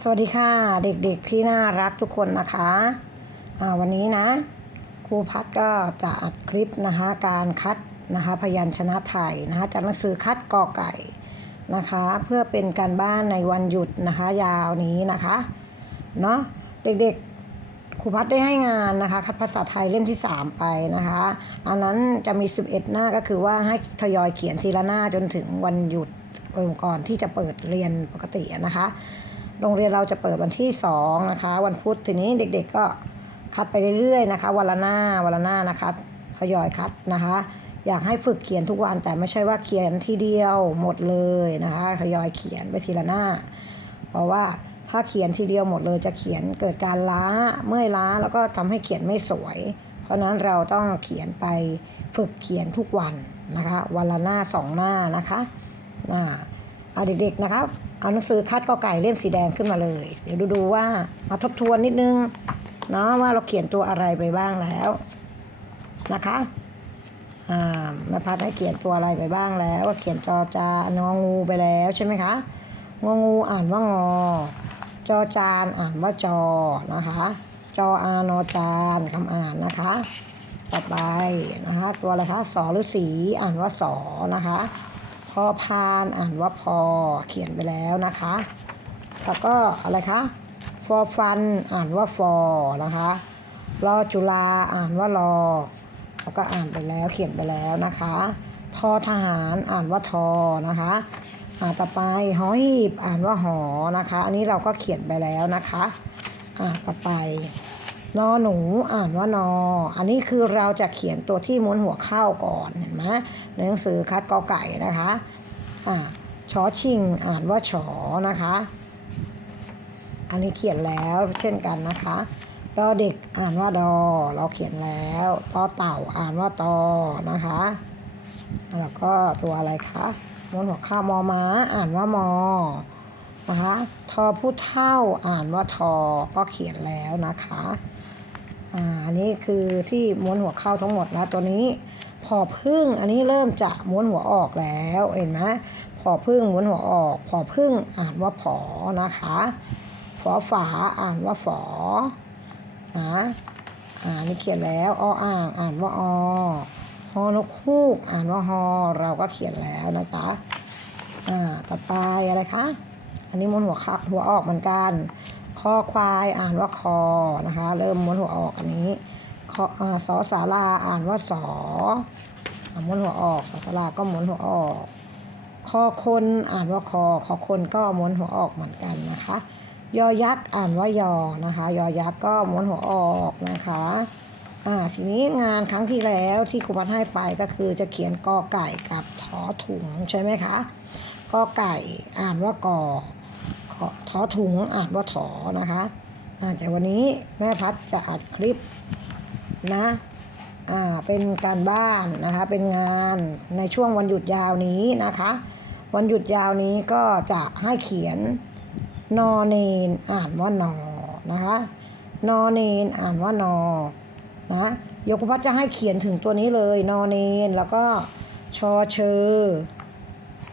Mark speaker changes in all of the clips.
Speaker 1: สวัสดีค่ะเด็กๆที่น่ารักทุกคนนะคะวันนี้นะครูพัดก็จะอัดคลิปนะคะการคัดนะคะพยัญชนะไทยนะคะจากหนังสือคัดกอไก่นะคะ เพื่อเป็นการบ้านในวันหยุดนะคะยาวนี้นะคะเนาะเด็กๆครูพัดได้ให้งานนะคะคัดภาษาไทยเล่มที่ 3 ไปนะคะอันนั้นจะมี 11 หน้าก็คือว่าให้ทยอยเขียนทีละหน้าจนถึงวันหยุดก่อนที่จะเปิดเรียนปกตินะคะ โรงเรียนเราจะเปิดวันที่2นะคะ วันพุธทีนี้เด็กๆก็คัดไปเรื่อยๆนะคะวันละหน้าวันละหน้านะคะทยอยคัดนะคะ อยากให้ฝึกเขียนทุกวันแต่ไม่ใช่ว่าเขียนทีเดียวหมดเลยนะคะทยอยเขียนไปทีละหน้า เพราะว่าถ้าเขียนทีเดียวหมดเลยจะเขียนเกิดการล้าเมื่อยล้าแล้วก็ทำให้เขียนไม่สวย เพราะนั้นเราต้องเขียนไปฝึกเขียนทุกวันนะคะวันละหน้าสองหน้านะคะอ่าเอาเด็กๆนะครับ เอาหนังสือคัดกอไก่เล่มสีแดงขึ้นมาเลย เดี๋ยวดูดูว่ามาทบทวนนิดนึงเนาะว่าเราเขียนตัวอะไรไปบ้างแล้วนะคะอ่าแม่พัดให้เขียนตัวอะไรไปบ้างแล้ว ว่าเขียนจอจานองูไปแล้วใช่ไหมคะงงูอ่านว่างอ จอจานอ่านว่าจอนะคะ จออานอจานคำอ่านนะคะ ต่อไปนะคะตัวอะไรคะสอหรือสีอ่านว่าสอนะคะ พอพานอ่านว่าพอเขียนไปแล้วนะคะ แล้วก็อะไรคะฟอฟันอ่านว่าฟอนะคะรอจุฬาอ่านว่ารอแล้วก็อ่านไปแล้วเขียนไปแล้วนะคะทอทหารอ่านว่าทอนะคะอ่าต่อไปหอหีบอ่านว่าหอนะคะ อันนี้เราก็เขียนไปแล้วนะคะอ่าต่อไป นอหนูอ่านว่านอ อันนี้คือเราจะเขียนตัวที่ม้วนหัวเข้าก่อนเห็นไหมในหนังสือคัดกอไก่นะคะอ่าชอชิงอ่านว่าฉอนะคะ อันนี้เขียนแล้วเช่นกันนะคะดอเด็กอ่านว่าดอ เราเขียนแล้วตอเต่าอ่านว่าตอนะคะ แล้วก็ตัวอะไรคะม้วนหัวข้ามอม้าอ่านว่ามอนะคะ ทอผู้เท่าอ่านว่าทอก็เขียนแล้วนะคะ อ่าอันนี้คือที่ม้วนหัวเข้าทั้งหมดนะตัวนี้พอพึ่งอันนี้เริ่มจะม้วนหัวออกแล้วเห็นไหมพอพึ่งม้วนหัวออก พอพึ่งอ่านว่าผอนะคะฝอฝาอ่านว่าฝอนะอ่านี่เขียนแล้วออ่างอ่านว่าอฮอนกฮูกอ่านว่าฮอเราก็เขียนแล้วนะจ๊ะอ่าต่อไปอะไรคะอันนี้ม้วนหัวขหัวออกเหมือนกัน คอควายอ่านว่าคอนะคะ เริ่มม้วนหัวออกอันนี้คออ่าสอสาราอ่านว่าสอม้วนหัวออกสอสาราก็ม้วนหัวออก คอคนอ่านว่าคอ คอคนก็ม้วนหัวออกเหมือนกันนะคะ ยอยักษ์อ่านว่ายอนะคะ ยอยักษ์ก็ม้วนหัวออกนะคะอ่าทีนี้งานครั้งที่แล้วที่ครูพัดให้ไปก็คือจะเขียนกอไก่กับทอถุงใช่ไหมคะกอไก่อ่านว่ากอ ทอถุงอ่านว่าถอนะคะแต่วันนี้แม่พัดจะอัดคลิปนะอ่าเป็นการบ้านนะคะเป็นงานในช่วงวันหยุดยาวนี้นะคะ วันหยุดยาวนี้ก็จะให้เขียนนอเนนอ่านว่านอนะคะนอเนนอ่านว่านอนะยกพัดจะให้เขียนถึงตัวนี้เลยนอเนนแล้วก็ชอเชอ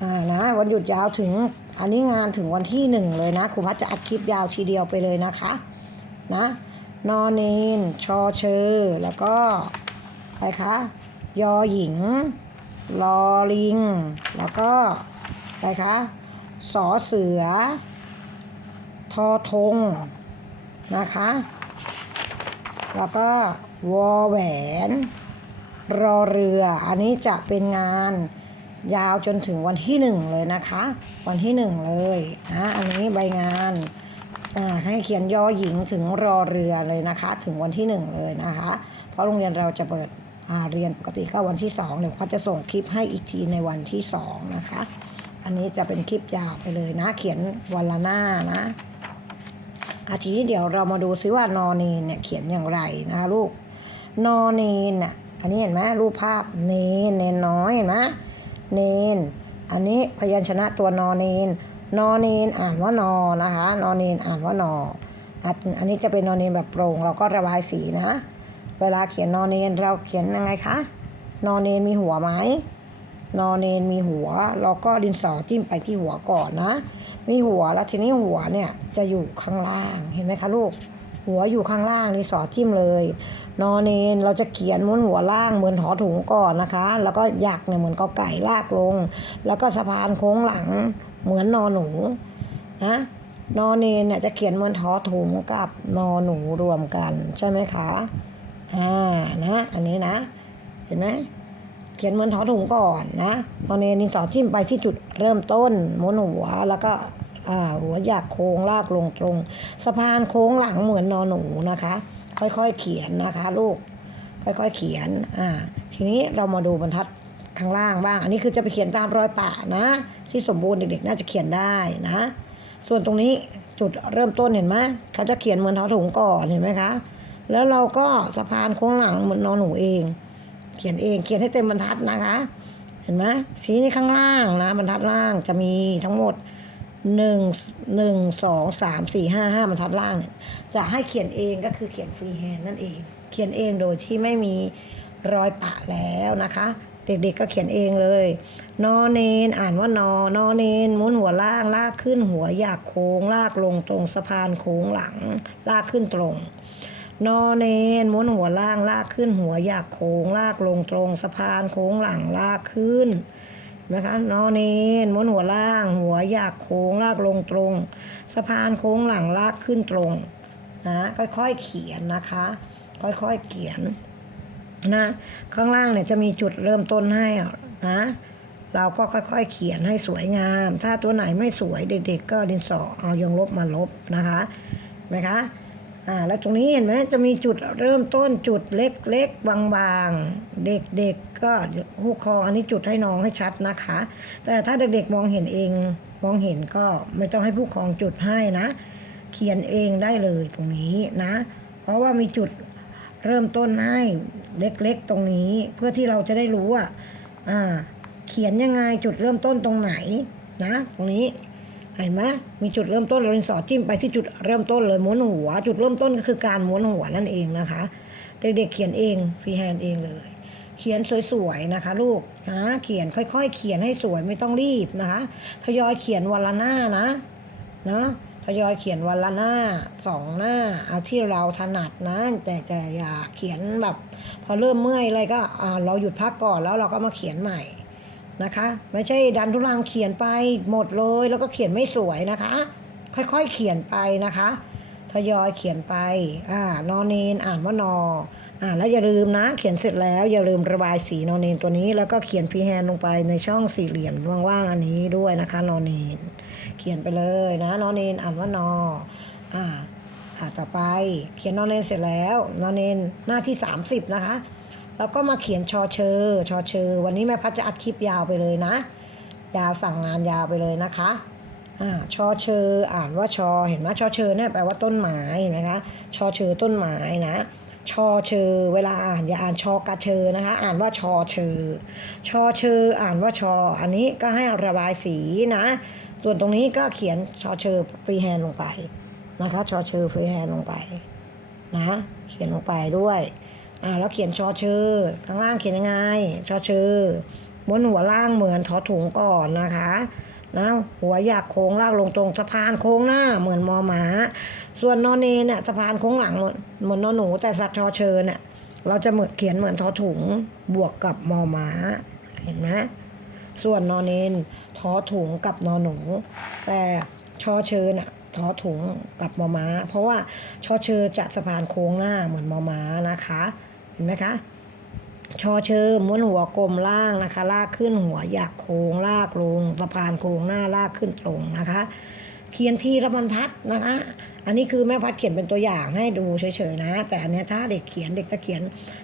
Speaker 1: อ่านะวันหยุดยาวถึง อันนี้งานถึงวันที่หนึ่งเลยนะครูพัดจะอัดคลิปยาวทีเดียวไปเลยนะคะนะนอเนนชอเชอแล้วก็อะไรคะยอหญิงลอลิง แล้วก็อะไรคะสอเสือ ทอทงนะคะ แล้วก็วอแหวน รอเรือ อันนี้จะเป็นงาน ยาวจนถึงวันที่หนึ่งเลยนะคะ วันที่หนึ่งเลยนะอันนี้ใบงานให้เขียนยอหญิงถึงรอเรือเลยนะคะ ถึงวันที่หนึ่งเลยนะคะ เพราะโรงเรียนเราจะเปิดเรียนปกติก็วันที่สองเดี๋ยวเขาจะส่งคลิปให้อีกทีในวันที่สองนะคะ อันนี้จะเป็นคลิปยาวไปเลยนะ เขียนวันละหน้านะอาทีนี้เดี๋ยวเรามาดูซิว่านอเนนเนี่ยเขียนอย่างไรนะคะลูกนอเนนอะอันนี้เห็นไหมรูปภาพเนนเนนน้อยเห็นไหม เนน อันนี้พยัญชนะตัวนอเนน นอเนนอ่านว่านอนะคะ นอเนนอ่านว่านออันนี้จะเป็นนอเนนแบบโปร่ง เราก็ระบายสีนะ เวลาเขียนนอเนนเราเขียนยังไงคะ นอเนนมีหัวไหมนอเนนมีหัว เราก็ดินสอจิ้มไปที่หัวก่อนนะ มีหัวแล้วทีนี้หัวเนี่ยจะอยู่ข้างล่างเห็นไหมคะลูก หัวอยู่ข้างล่างนี่สอจิ้มเลย นอนเนนเราจะเขียนม้วนหัวล่างเหมือนถอถุงก่อนนะคะ แล้วก็หยักเนี่ยเหมือนกอไก่ลากลง แล้วก็สะพานโค้งหลังเหมือนนอหนูนะนอนเนนเนี่ยจะเขียนเหมือนถอถุงกับนอหนูรวมกันใช่ไหมคะอ่านะอันนี้นะ เห็นไหมเขียนเหมือนถอถุงก่อนนะพอเนนินสอจิ้มไปที่จุดเริ่มต้นม้วนหัวแล้วก็อ่าหัวอยากโค้งลากลงตรง สะพานโค้งหลังเหมือนนอนหนูนะคะ ค่อยๆเขียนนะคะ ลูก ค่อยๆเขียน อ่า ทีนี้เรามาดูบรรทัดข้างล่างบ้าง อันนี้คือจะไปเขียนตามรอยปะนะ ที่สมบูรณ์เด็กๆน่าจะเขียนได้นะ ส่วนตรงนี้จุดเริ่มต้นเห็นไหมเขาจะเขียนเหมือนถอถุงก่อนเห็นไหมคะ แล้วเราก็สะพานโค้งหลังเหมือนนอนหนูเอง เขียนเองเขียนให้เต็มบรรทัดนะคะ เห็นไหมทีนี้ข้างล่างนะบรรทัดล่างจะมีทั้งหมด หนึ่งหนึ่งสองสามสี่ห้าห้าบรรทัดล่างเนี่ยจะให้เขียนเองก็คือเขียนฟรีแฮนด์นั่นเอง เขียนเองโดยที่ไม่มีรอยปะแล้วนะคะ เด็กๆก็เขียนเองเลย นอเนนอ่านว่านอนอเนนม้วนหัวล่างลากขึ้นหัวอยากโค้งลากลงตรงสะพานโค้งหลัง ลากขึ้นตรง นอเนนม้วนหัวล่างลากขึ้นหัวอยากโค้งลากลงตรงสะพานโค้งหลังลากขึ้นน นะคะนอเนนม้วนหัวล่าง หัวอยากโค้งลากลงตรง สะพานโค้งหลังลากขึ้นตรงนะค่อยๆเขียนนะคะ ค่อยๆเขียนนะข้างล่างเนี่ยจะมีจุดเริ่มต้นให้นะ เราก็ค่อยๆเขียนให้สวยงาม ถ้าตัวไหนไม่สวยเด็ก ๆ ก็ดินสอเอายางลบมาลบนะคะนไหมคะ อ่าแล้วตรงนี้เห็นไหมจะมีจุดเริ่มต้นจุดเล็กๆบางๆ เด็กๆก็ผู้ปกครองอันนี้จุดให้น้องให้ชัดนะคะ แต่ถ้าเด็กๆมองเห็นเองมองเห็นก็ไม่ต้องให้ผู้ปกครองจุดให้นะ เขียนเองได้เลยตรงนี้นะ เพราะว่ามีจุดเริ่มต้นให้เล็กๆตรงนี้ เพื่อที่เราจะได้รู้ว่าอ่า เขียนยังไงจุดเริ่มต้นตรงไหนนะ ตรงนี้ เห็นไหมมีจุดเริ่มต้นเราเรียนสอจิ้มไปที่จุดเริ่มต้นเลยม้วนหัว จุดเริ่มต้นก็คือการม้วนหัวนั่นเองนะคะ เด็กๆเขียนเองฟรีแฮนด์เองเลย เขียนสวยๆนะคะ ลูกนะเขียนค่อยๆ เขียนให้สวยไม่ต้องรีบนะคะทยอยเขียนวันละหน้านะนะทยอยเขียนวันละหน้าสองหน้า เอาที่เราถนัดนะแต่แต่อย่าเขียนแบบ พอเริ่มเมื่อยอะไรก็เราหยุดพักก่อนแล้วเราก็มาเขียนใหม่ นะคะ ไม่ใช่ดันทุลังเขียนไปหมดเลย แล้วก็เขียนไม่สวยนะคะ ค่อยๆเขียนไปนะคะทยอยเขียนไปอ่านอนเนนอ่านว่านออ่าแล้วอย่าลืมนะ เขียนเสร็จแล้วอย่าลืมระบายสีนอนเนนตัวนี้ แล้วก็เขียนฟรีแฮนด์ลงไปในช่องสี่เหลี่ยมว่างๆอันนี้ด้วยนะคะนอนเนนเขียนไปเลยนะนอนเนนอ่านว่านออ่าอ่าต่อไป เขียนนอนเนนเสร็จแล้วนอนเนนหน้าที่ 30 นะคะ แล้วก็มาเขียนชอเชอชอเชอ วันนี้แม่พัดจะอัดคลิปยาวไปเลยนะ ยาวสั่งงานยาวไปเลยนะคะอ่าชอเชออ่านว่าชอ เห็นไหมชอเชอเนี่ยแปลว่าต้นไม้เห็นไหมคะชอเชอต้นไม้นะชอเชอ เวลาอ่านอย่าอ่านชอกระเชอนะคะ อ่านว่าชอเชอ ชอเชอ อ่านว่าชอ อันนี้ก็ให้ระบายสีนะ ส่วนตรงนี้ก็เขียนชอเชอฟรีแฮนด์ลงไปนะคะ ชอเชอฟรีแฮนด์ลงไปนะ เขียนลงไปด้วย อ่าแล้วเขียนชอเชอข้างล่างเขียนยังไงชอเชอบนหัวล่างเหมือนทอถุงก่อนนะคะนะหัวอยากโค้งลากลงตรงสะพานโค้งหน้าเหมือนมอหมา ส่วนนอนเนนเนี่ยสะพานโค้งหลังเหมือนนอนหนู แต่สัตว์ชอเชอเนี่ยเราจะเหมือนเขียนเหมือนทอถุงบวกกับมอหมาเห็นไหมส่วนนอนเนนทอถุงกับนอนหนู แต่ชอเชอน่ะทอถุงกับมอม้า เพราะว่าชอเชอจะสะพานโค้งหน้าเหมือนมอม้านะคะ ห็นไหมคะชอเชอม้วนหัวกลมล่างนะคะ ลากขึ้นหัวอยากโค้งลากลงสะพานโค้งหน้าลากขึ้นตรงนะคะ เขียนทีละบรรทัดนะคะ อันนี้คือแม่พัดเขียนเป็นตัวอย่างให้ดูเฉยๆนะ แต่อันเนี้ยถ้าเด็กเขียนเด็กจะเขียน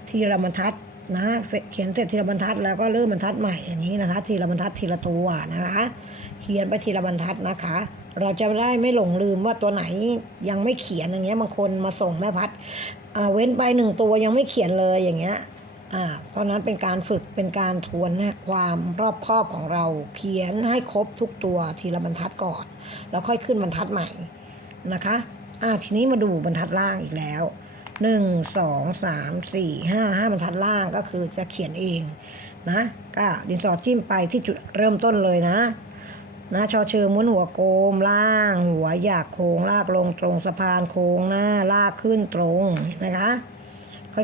Speaker 1: ทีละบรรทัดนะเสร็จเขียนเสร็จทีละบรรทัดแล้วก็เริ่มบรรทัดใหม่อย่างนี้นะคะ ทีละบรรทัดทีละตัวนะคะ เขียนไปทีละบรรทัดนะคะ เราจะได้ไม่หลงลืมว่าตัวไหนยังไม่เขียนอย่างเงี้ยบางคนมาส่งแม่พัดอ่าเว้นไปหนึ่งตัวยังไม่เขียนเลยอย่างเงี้ยอ่าเพราะนั้นเป็นการฝึกเป็นการทวนความรอบคอบของเราเขียนให้ครบทุกตัวทีละบรรทัดก่อน แล้วค่อยขึ้นบรรทัดใหม่นะคะอ่าทีนี้มาดูบรรทัดล่างอีกแล้วหนึ่งสองสามสี่ห้าห้าบรรทัดล่างก็คือจะเขียนเองนะก็ดินสอจิ้มไปที่จุดเริ่มต้นเลยนะ นะชอเชอม้วนหัวโกมล่าง หัวหยากโค้งลากลงตรงสะพานโค้งหน้าลากขึ้นตรงนะคะ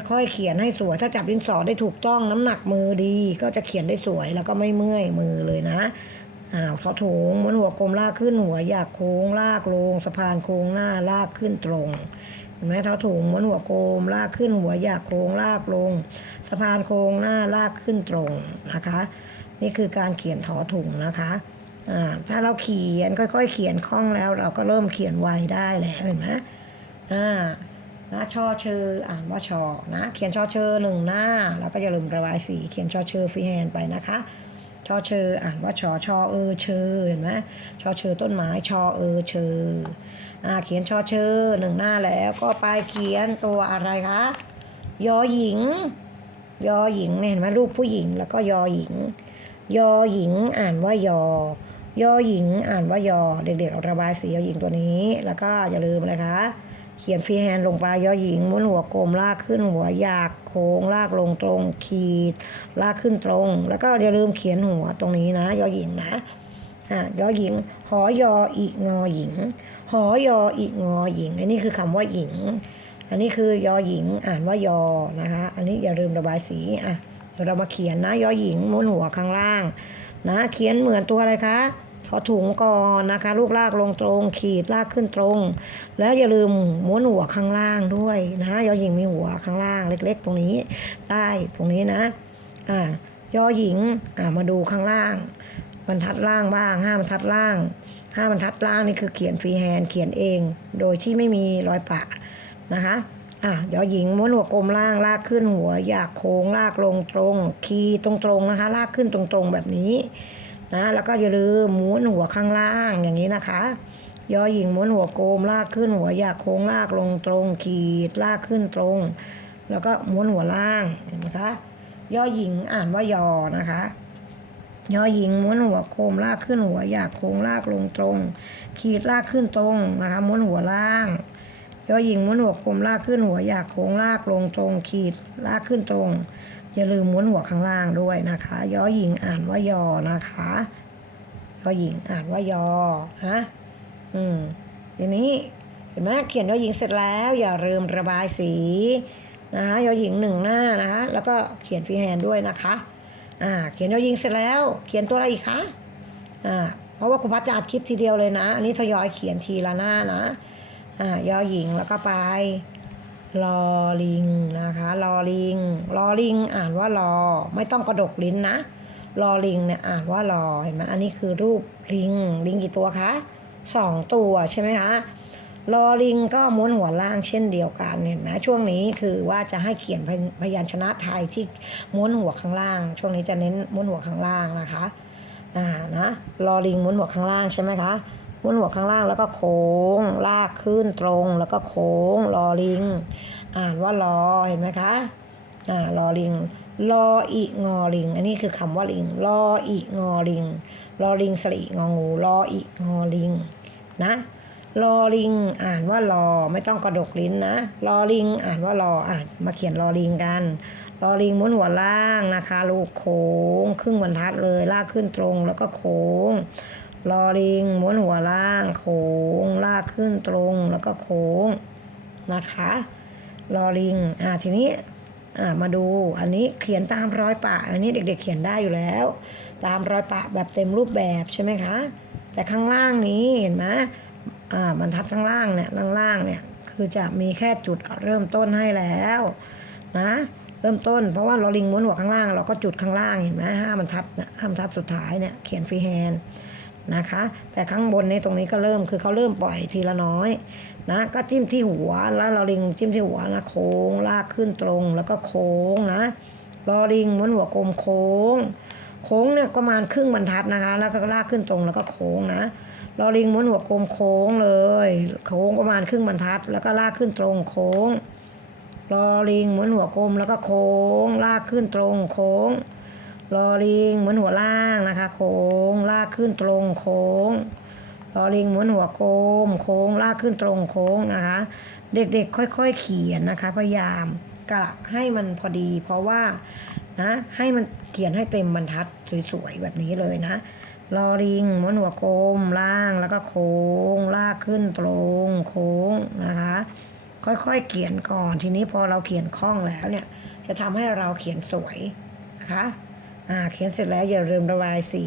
Speaker 1: ค่อยๆ เขียนให้สวย ถ้าจับดินสอได้ถูกต้องน้ำหนักมือดี ก็จะเขียนได้สวยแล้วก็ไม่เมื่อยมือเลยนะอ้าวทอถุงม้วนหัวกลมลากขึ้นหัวหยากโค้งลากลงสะพานโค้งหน้าลากขึ้นตรงเห็นไหมทอถุงม้วนหัวโกมลากขึ้นหัวหยากโค้งลากลง สะพานโค้งหน้าลากขึ้นตรงนะคะ นี่คือการเขียนทอถุงนะคะ ถ้าเราเขียนค่อย ๆ เขียนคล่องแล้ว เราก็เริ่มเขียนไวได้แล้วเห็นไหมอ่านะชอเชออ่านว่าชอนะเขียนชอเชอหนึ่งหน้า แล้วก็อย่าลืมระบายสีเขียนชอเชอฟรีแฮนด์ไปนะคะชอเชออ่านว่าชอชอเออเชอเห็นไหมชอเชอต้นไม้ชอเออเชออ่าเขียนชอเชอหนึ่งหน้าแล้วก็ไปเขียนตัวอะไรคะยอหญิง ยอหญิงเนี่ยเห็นไหมรูปผู้หญิงแล้วก็ยอหญิง ยอหญิงอ่านว่ายอ ย่อหญิงอ่านว่ายอเด็กๆระบายสียอหญิงตัวนี้ แล้วก็อย่าลืมอะคะ เขียนฟรีแฮนด์ลงไปยอหญิงม้วนหัวกลมลากขึ้นหัวหยากโค้งลากลงตรง ขีด ลากขึ้นตรง แล้วก็อย่าลืมเขียนหัวตรงนี้นะย่อหญิงนะอะยอหญิง หอยออีงอหญิง หอยออีงอหญิง อันนี้คือคำว่าหญิง อันนี้คือยอหญิงอ่านว่ายอนะคะ อันนี้อย่าลืมระบายสีอะเดี๋ยวเรามาเขียนนะยอหญิงม้วนหัวข้างล่าง นะเขียนเหมือนตัวอะไรคะทอถุงก่อนนะคะ ลูกลากลงตรง ขีดลากขึ้นตรง แล้วอย่าลืมม้วนหัวข้างล่างด้วยนะยอหญิงมีหัวข้างล่างเล็ก ๆ ตรงนี้ ใต้ตรงนี้นะอ่ายอหญิงอ่ามาดูข้างล่างบรรทัดล่างบ้างห้าบรรทัดล่างห้าบรรทัดล่างนี่คือเขียนฟรีแฮนด์เขียนเอง โดยที่ไม่มีรอยปะนะคะ อะยอหญิงม้วนหัวกลมล่างลากขึ้นหัวอยากโค้งลากลงตรง คีย์ตรงๆนะคะ ลากขึ้นตรงๆแบบนี้นะแล้วก็อย่าลืมม้วนหัวข้างล่างอย่างนี้นะคะยอหญิงม้วนหัวโกมลากขึ้นหัวอยากโค้งลากลงตรง ขีดลากขึ้นตรง แล้วก็ม้วนหัวล่างเห็นไหมคะยอหญิงอ่านว่ายอนะคะยอหญิงม้วนหัวโคมลากขึ้นหัวอยากโค้งลากลงตรง ขีดลากขึ้นตรงนะคะม้วนหัวล่าง ยอหญิงม้วนหัวคมลากขึ้นหัวอยากโค้งลากลงตรงขีดลากขึ้นตรง อย่าลืมม้วนหัวข้างล่างด้วยนะคะยอหญิงอ่านว่ายอนะคะยอหญิงอ่านว่ายอฮะอืมทีนี้เห็นไหมเขียนยอหญิงเสร็จแล้ว อย่าลืมระบายสีนะคะยอหญิงหนึ่งหน้านะคะแล้วก็เขียนฟรีแฮนด์ด้วยนะคะอ่าเขียนยอหญิงเสร็จแล้ว เขียนตัวอะไรอีกคะอ่าเพราะว่าครูพัฒจะอัดคลิปทีเดียวเลยนะ อันนี้ทยอยเขียนทีละหน้านะ อ่ายอหญิงแล้วก็ไปลอลิงนะคะลอลิงลอลิงอ่านว่ารอไม่ต้องกระดกลิ้นนะลอลิงเนี่ยอ่านว่ารอเห็นไหมอันนี้คือรูปลิงลิงกี่ตัวคะสองตัวใช่ไหมคะลอลิงก็ม้วนหัวล่างเช่นเดียวกันเห็นไหมช่วงนี้คือว่าจะให้เขียนพยพยัญชนะไทยที่ม้วนหัวข้างล่าง ช่วงนี้จะเน้นม้วนหัวข้างล่างนะคะอ่านะลอลิงม้วนหัวข้างล่างใช่ไหมคะ ม้วนหัวข้างล่างแล้วก็โค้ง ลากขึ้นตรงแล้วก็โค้งลอลิง อ่านว่ารอเห็นไหมคะอ่ารอลิงรออีงอลิง อันนี้คือคำว่าลิงรออีงอลิงรอลิงสลีงองูรออีงอลิงนะรอลิงอ่านว่ารอไม่ต้องกระดกลิ้นนะรอลิงอ่านว่ารออ่านมาเขียนรอลิงกันรอลิงม้วนหัวล่างนะคะ ลูกโค้ง ครึ่งบรรทัดเลยลากขึ้นตรงแล้วก็โค้ง รอลิงม้วนหัวล่าง โค้ง ลากขึ้นตรงแล้วก็โค้งนะคะลอลิงอ่าทีนี้อ่ามาดูอันนี้เขียนตามรอยปะ อันนี้เด็กๆเขียนได้อยู่แล้ว ตามรอยปะแบบเต็มรูปแบบใช่ไหมคะ แต่ข้างล่างนี้เห็นไหมอ่าบรรทัดข้างล่างเนี่ยล่างๆเนี่ยคือจะมีแค่จุดเริ่มต้นให้แล้วนะเริ่มต้นเพราะว่าลอลิงม้วนหัวข้างล่าง เราก็จุดข้างล่างเห็นไหมห้าบรรทัดนะห้าบรรทัดสุดท้ายเนี่ยเขียนฟรีแฮนด์ นะคะ แต่ข้างบนนี้ตรงนี้ก็เริ่มคือเขาเริ่มปล่อยทีละน้อยนะก็จิ้มที่หัวแล้วเราลิงจิ้มที่หัวนะโค้งลากขึ้นตรงแล้วก็โค้งนะรอลิงม้วนหัวกลมโค้ง โค้งเนี่ยประมาณครึ่งบรรทัดนะคะ แล้วก็ลากขึ้นตรงแล้วก็โค้งนะรอลิงม้วนหัวกลมโค้งเลย โค้งประมาณครึ่งบรรทัด แล้วก็ลากขึ้นตรงโค้งรอลิงม้วนหัวกลมแล้วก็โค้ง ลากขึ้นตรงโค้ง รอลิงเหมือนหัวล่างนะคะ โค้งลากขึ้นตรงโค้งรอลิงเหมือนหัวโกมโค้งลากขึ้นตรงโค้งนะคะ เด็กๆ ค่อยๆ เขียนนะคะ พยายามกะให้มันพอดี เพราะว่านะให้มันเขียนให้เต็มบรรทัดสวยๆแบบนี้เลยนะลอลิงม้วนหัวกลมล่างแล้วก็โค้งลากขึ้นตรงโค้งนะคะ ค่อยๆเขียนก่อนทีนี้พอเราเขียนคล่องแล้วเนี่ย จะทำให้เราเขียนสวยนะคะ อ่าเขียนเสร็จแล้วอย่าลืมระบายสี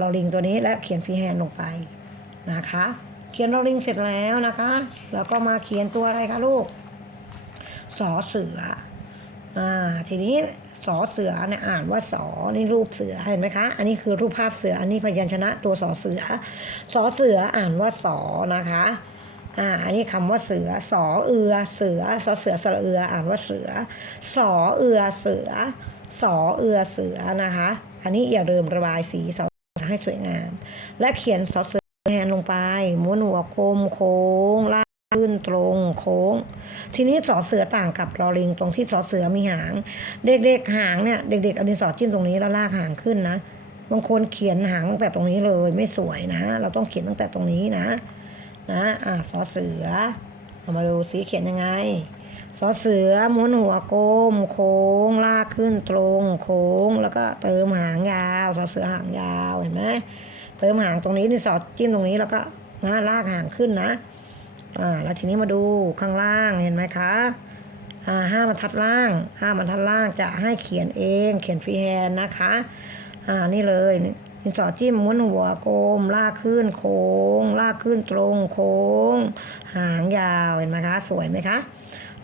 Speaker 1: ลอลิงตัวนี้และเขียนฟรีแฮนด์ลงไปนะคะ เขียนลอลิงเสร็จแล้วนะคะแล้วก็มาเขียนตัวอะไรคะลูกสอเสืออ่าทีนี้สอเสือเนี่ยอ่านว่าสอนี่รูปเสือเห็นไหมคะ อันนี้คือรูปภาพเสืออันนี้พยัญชนะตัวสอเสือสอเสืออ่านว่าสอนะคะอ่าอันนี้คำว่าเสือสอเอือเสือสอเสือสระเอืออ่านว่าเสือสอเอือเสือ สอเอือเสือนะคะ อันนี้อย่าลืมระบายสีสอให้สวยงาม และเขียนสอเสือแทนลงไปม้วนหัวกลมโค้งลากขึ้นตรงโค้ง ทีนี้สอเสือต่างกับรอลิงตรงที่สอเสือมีหาง เด็กๆหางเนี่ยเด็กๆเอาดินสอจิ้มตรงนี้แล้วลากหางขึ้นนะบางคนเขียนหางตั้งแต่ตรงนี้เลยไม่สวยนะ เราต้องเขียนตั้งแต่ตรงนี้นะ นะอ่าสอเสือเอามาดูสีเขียนยังไง อเสือม้วนหัวกลมโค้งลากขึ้นตรงโค้งแล้วก็เติมหางยาวสอเสือหางยาวเห็นไหมเติมหางตรงนี้ดินสอดจิ้มตรงนี้แล้วก็นะลากหางขึ้นนะอ่าแล้วทีนี้มาดูข้างล่างเห็นไหมคะอ่าห้าบรรทัดล่างห้าบรรทัดล่างจะให้เขียนเองเขียนฟรีแฮนด์นะคะอ่านี่เลยดินสอจิ้มม้วนหัวกลมลากขึ้นโค้ง ลากขึ้นตรงโค้ง หางยาวเห็นไหมคะ สวยไหมคะ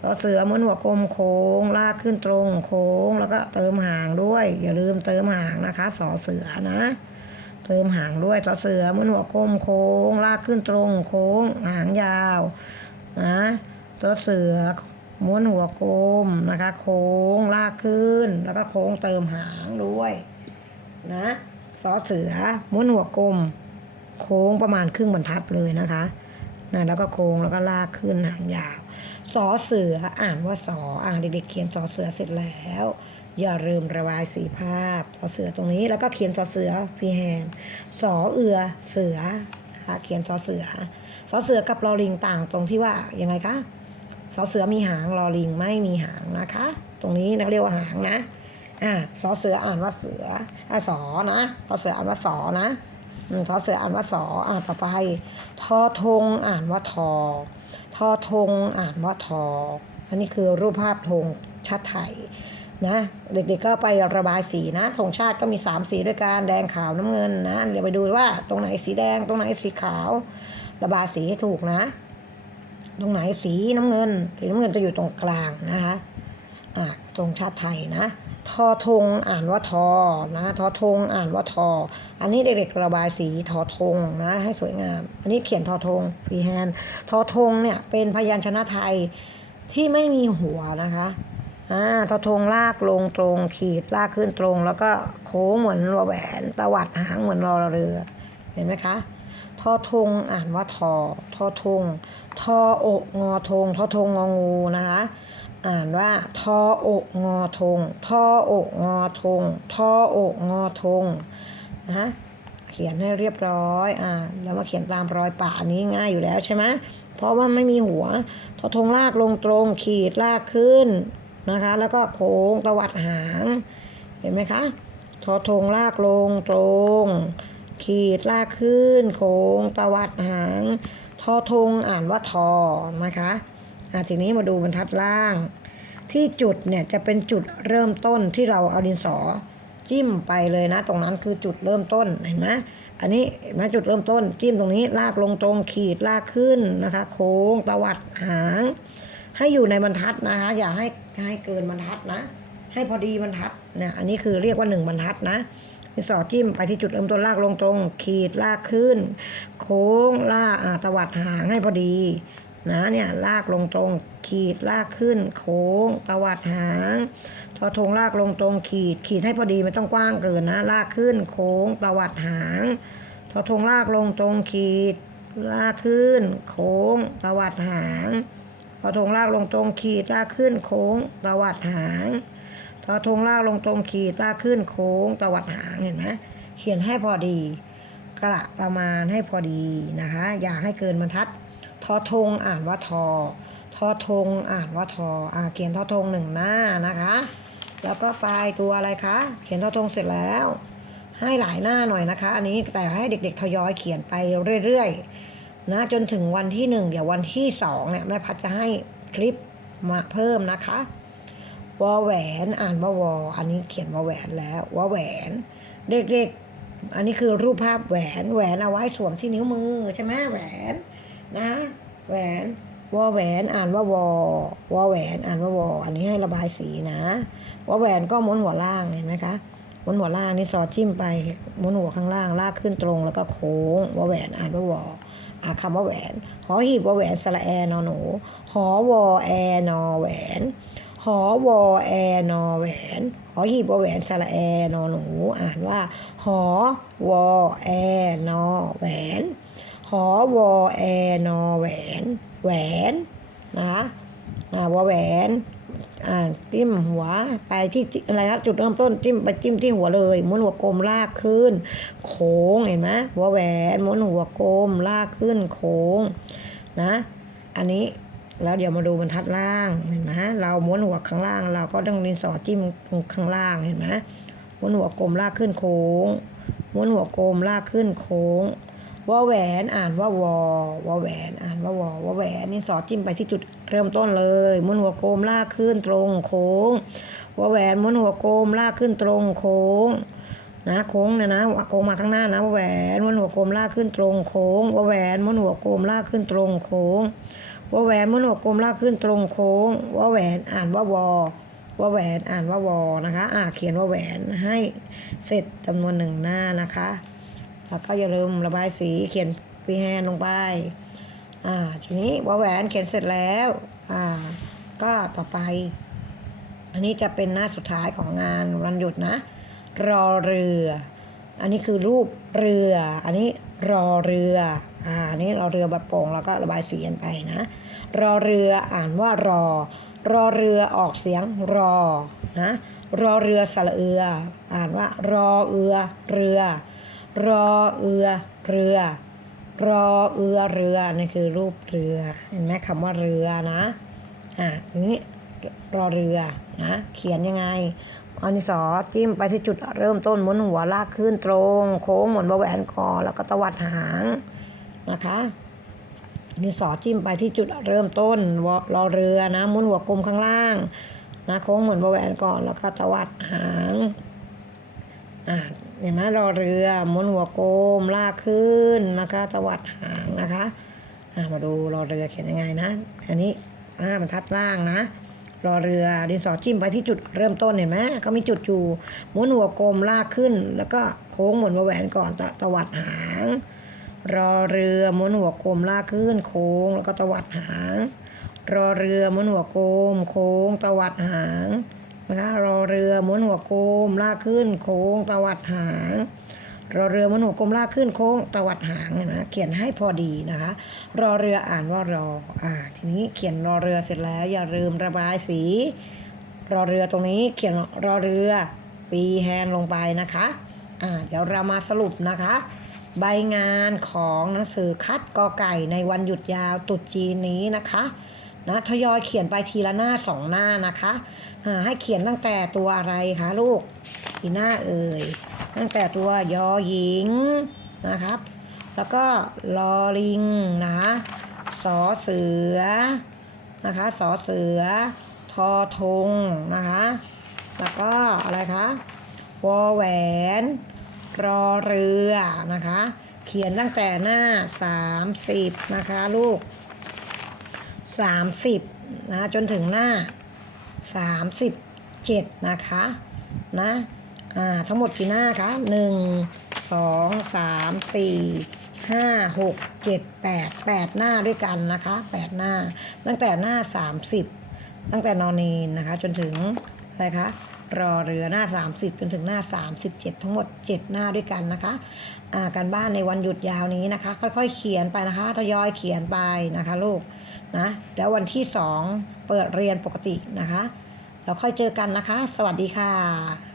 Speaker 1: สอเสือม้วนหัวกลมโค้ง ลากขึ้นตรงโค้ง แล้วก็เติมหางด้วย อย่าลืมเติมหางนะคะ สอเสือนะ เติมหางด้วยต่อเสือเหมือนหัวกลมโค้ง ลากขึ้นตรงโค้ง หางยาวนะตัวเสือม้วนหัวกลมนะคะ โค้งลากขึ้น แล้วก็โค้งเติมหางด้วยนะสอเสือม้วนหัวกลม โค้งประมาณครึ่งบรรทัดเลยนะคะนะแล้วก็โค้งแล้วก็ลากขึ้นหางยาว สอเสืออ่านว่าสออ่านเด็กๆเขียนสอเสือเสร็จแล้ว อย่าลืมระบายสีภาพสอเสือตรงนี้แล้วก็เขียนสอเสือฟีแฮนสอเอือเสือนะคะเขียนสอเสือสอเสือกับลอลิงต่างตรงที่ว่ายังไงคะสอเสือมีหางลอลิงไม่มีหางนะคะ ตรงนี้นักเรียกว่าหางนะอ่าสอเสืออ่านว่าเสืออ่าสอนะสอเสืออ่านว่าสอนะอืมสอเสืออ่านว่าสออ่าต่อไปทอธงอ่านว่าทอ ทอธงอ่านว่าทอ อันนี้คือรูปภาพธงชาติไทยนะเด็กๆก็ไประบายสีนะธงชาติก็มีสามสีด้วยกันแดงขาวน้ำเงินนะเดี๋ยวไปดูว่าตรงไหนสีแดงตรงไหนสีขาว ระบายสีให้ถูกนะ ตรงไหนสีน้ำเงินสีน้ำเงินจะอยู่ตรงกลางนะคะอ่าธงชาติไทยนะ ทอธงอ่านว่าทอนะทอธงอ่านว่าทอ อันนี้เด็กๆระบายสีทอธงนะให้สวยงาม อันนี้เขียนทอธงฟรีแฮนทอธงเนี่ยเป็นพยัญชนะไทยที่ไม่มีหัวนะคะอ่าทอทงลากลงตรง ขีดลากขึ้นตรง แล้วก็โค้งเหมือนรอแหวนตวัดหางเหมือนรอเรือเห็นไหมคะทอทงอ่านว่าทอทอทงทออกงอทงทอทงงองูนะคะ อ่านว่าทออกงอทงทออกงอทงทออกงอทงนะเขียนให้เรียบร้อยอ่าแล้วมาเขียนตามรอยป่านนี้ง่ายอยู่แล้วใช่ไหมเพราะว่าไม่มีหัวทอทงลากลงตรง ขีดลากขึ้นนะคะ แล้วก็โค้งตวัดหาง เห็นไหมคะทอทงลากลงตรง ขีดลากขึ้น โค้งตวัดหางทอทงอ่านว่าทอนะคะอะทีนี้มาดูบรรทัดล่าง ที่จุดเนี่ยจะเป็นจุดเริ่มต้นที่เราเอาดินสอจิ้มไปเลยนะ ตรงนั้นคือจุดเริ่มต้นเห็นไหมอันนี้เห็นไหมจุดเริ่มต้น จิ้มตรงนี้ลากลงตรงขีดลากขึ้นนะคะ โค้งตวัดหาง ให้อยู่ในบรรทัดนะคะ อย่าให้ให้เกินบรรทัดนะ ให้พอดีบรรทัดเนี่ยอันนี้คือเรียกว่าหนึ่งบรรทัดนะดินสอจิ้มไปที่จุดเริ่มต้นลากลงตรง ขีดลากขึ้น โค้งลากอ่าตวัดหางให้พอดี นะเนี่ยลากลงตรงขีดลากขึ้น โค้งตวัดหางทอทงลากลงตรงขีด ขีดให้พอดีไม่ต้องกว้างเกินนะ ลากขึ้น โค้งตวัดหางทอทงลากลงตรงขีด ลากขึ้น โค้งตวัดหางทอทงลากลงตรงขีดลากขึ้น โค้งตวัดหางทอทงลากลงตรงขีดลากขึ้น โค้งตวัดหางเห็นไหมเขียนให้พอดี กระประมาณให้พอดีนะคะ อย่าให้เกินบรรทัด ทอทงอ่านว่าทอ ทอทงอ่านว่าทออ่าเขียนทอทงหนึ่งหน้านะคะ แล้วก็ปลายตัวอะไรคะ เขียนทอทงเสร็จแล้ว ให้หลายหน้าหน่อยนะคะ อันนี้แต่ให้เด็กๆทยอยเขียนไปเรื่อยๆนะจนถึงวันที่หนึ่งเดี๋ยววันที่สองเนี่ยแม่พัดจะให้คลิปมาเพิ่มนะคะวอแหวนอ่านว่าวออันนี้เขียนวอแหวนแล้ววอแหวน เด็กๆอันนี้คือรูปภาพแหวนแหวนเอาไว้สวมที่นิ้วมือใช่ไหมแหวน นะแหวนวอแหวนอ่านว่าวอวอแหวนอ่านว่าวออันนี้ให้ระบายสีนะวอแหวนก็ม้วนหัวล่างเห็นไหมคะม้วนหัวล่างนี่สอดจิ้มไปม้วนหัวข้างล่างลากขึ้นตรงแล้วก็โค้งวอแหวนอ่านว่าวออาคำว่าแหวนหอหีบวอแหวนสระแอนอหนูหอวอแอนอแหวนหอวอแอนอแหวนหอหีบวอแหวนสระแอนอหนู อ่านว่าหอวอแอนอแหวน หอวอแอนอแหวน แหวนนะคะอ่าวอแหวนอ่าจิ้มหัวไปที่อะไรครับจุดเริ่มต้นจิ้มไปจิ้มที่หัวเลยม้วนหัวกลมลากขึ้น โค้งเห็นไหมวอแหวนม้วนหัวกลมลากขึ้น โค้งนะ อันนี้แล้วเดี๋ยวมาดูบรรทัดล่างเห็นไหมเราม้วนหัวข้างล่าง เราก็ต้องดินสอจิ้มข้างล่างเห็นไหมม้วนหัวกลมลากขึ้นโค้งม้วนหัวกลมลากขึ้นโค้ง วอแหวนอ่านว่าวอวอแหวน อ่านว่าวอวอแหวนนี่สอดจิ้มไปที่จุดเริ่มต้นเลยม้วนหัวกลมลากขึ้นตรงโค้งวอแหวนม้วนหัวกลมลากขึ้นตรงโค้งนะโค้งเนี่ยนะโค้งมาข้างหน้านะวแหวนม้วนหัวกลมลากขึ้นตรงโค้งวาแหวนม้วนหัวกลมลากขึ้นตรงโค้งวาแหวนม้วนหัวกลมลากขึ้นตรงโค้งวาแหวนอ่านว่าวอวาแหวนอ่านว่าวอนะคะ อ่าเขียนว่าแหวนให้เสร็จจำนวนหนึ่งหน้านะคะ แล้วก็อย่าลืมระบายสีเขียนฟรีแฮนลงไป อ่า ทีนี้วาแหวนเขียนเสร็จแล้ว อ่า ก็ต่อไป อันนี้จะเป็นหน้าสุดท้ายของงานวันหยุดนะ รอเรือ อันนี้คือรูปเรือ อันนี้รอเรือ อ่า อันนี้รอเรือแบบโป่งแล้วก็ระบายสีกันไปนะ รอเรืออ่านว่ารอ รอเรือออกเสียงรอ นะ รอเรือสระเอือ อ่านว่ารอเอือ เรือ รอเอือเรือ รอเอือเรือนี่คือรูปเรือ เห็นไหมคำว่าเรือนะ อะนี้รอเรือนะเขียนยังไงอนิสอจิ้มไปที่จุดเริ่มต้นหมุนหัวลากขึ้นตรง โค้งหมุนวแหวนก่อแล้วก็ตวัดหางนะคะนิสอจิ้มไปที่จุดเริ่มต้นรอเรือนะหมุนหัวกลมข้างล่างนะโค้งหมุนวแหวนก่อนแล้วก็ตวัดหางอ่า เห็นไหมรอเรือหมุนหัวกลมลากขึ้นนะคะตวัดหางนะคะมาดูรอเรือเขียนยังไงนะอันนี้อ่าบรรทัดล่างนะรอเรือดินสอจิ้มไปที่จุดเริ่มต้นเห็นไหมเขามีจุดอยู่หมุนหัวกลมลากขึ้น แล้วก็โค้งหมุนวาแหวนก่อนตตวัดหาง รอเรือหมุนหัวกลมลากขึ้น โค้งแล้วก็ตวัดหาง รอเรือหมุนหัวกลม โค้งตวัดหาง นะคะรอเรือหมุนหัวกลมลากขึ้นโค้งตวัดหางรอเรือหมุนหัวกลมลากขึ้นโค้งตวัดหางนะเขียนให้พอดีนะคะ รอเรืออ่านว่ารออ่าทีนี้เขียนรอเรือเสร็จแล้ว อย่าลืมระบายสี รอเรือตรงนี้เขียนรอเรือปีแฮนลงไปนะคะอ่าเดี๋ยวเรามาสรุปนะคะ ใบงานของหนังสือคัดกอไก่ในวันหยุดยาวตรุษจีนนี้นะคะนะทยอยเขียนไปทีละหน้าสองหน้านะคะ ให้เขียนตั้งแต่ตัวอะไรคะลูกกี่หน้าเอ่ย ตั้งแต่ตัวยอหญิงนะครับ แล้วก็ลอลิงนะคะสอเสือนะคะสอเสือ ทอทงนะคะ แล้วก็อะไรคะวอแหวน รอเรือนะคะ เขียนตั้งแต่หน้า 30 นะคะลูก 30นะจนถึงหน้า 37 นะคะนะอ่าทั้งหมดกี่หน้าคะ1 2 3 4 5 6 7 8 8 หน้าด้วยกันนะคะ 8 หน้า ตั้งแต่หน้า 30 ตั้งแต่นอนเนนนะคะ จนถึงอะไรคะรอเรือหน้า 30 จนถึงหน้า 37 ทั้งหมด 7 หน้าด้วยกันนะคะอ่าการบ้านในวันหยุดยาวนี้นะคะ ค่อยๆ เขียนไปนะคะทยอยเขียนไปนะคะลูก นะแล้ววันที่ 2 เปิดเรียนปกตินะคะ เราค่อยเจอกันนะคะ สวัสดีค่ะ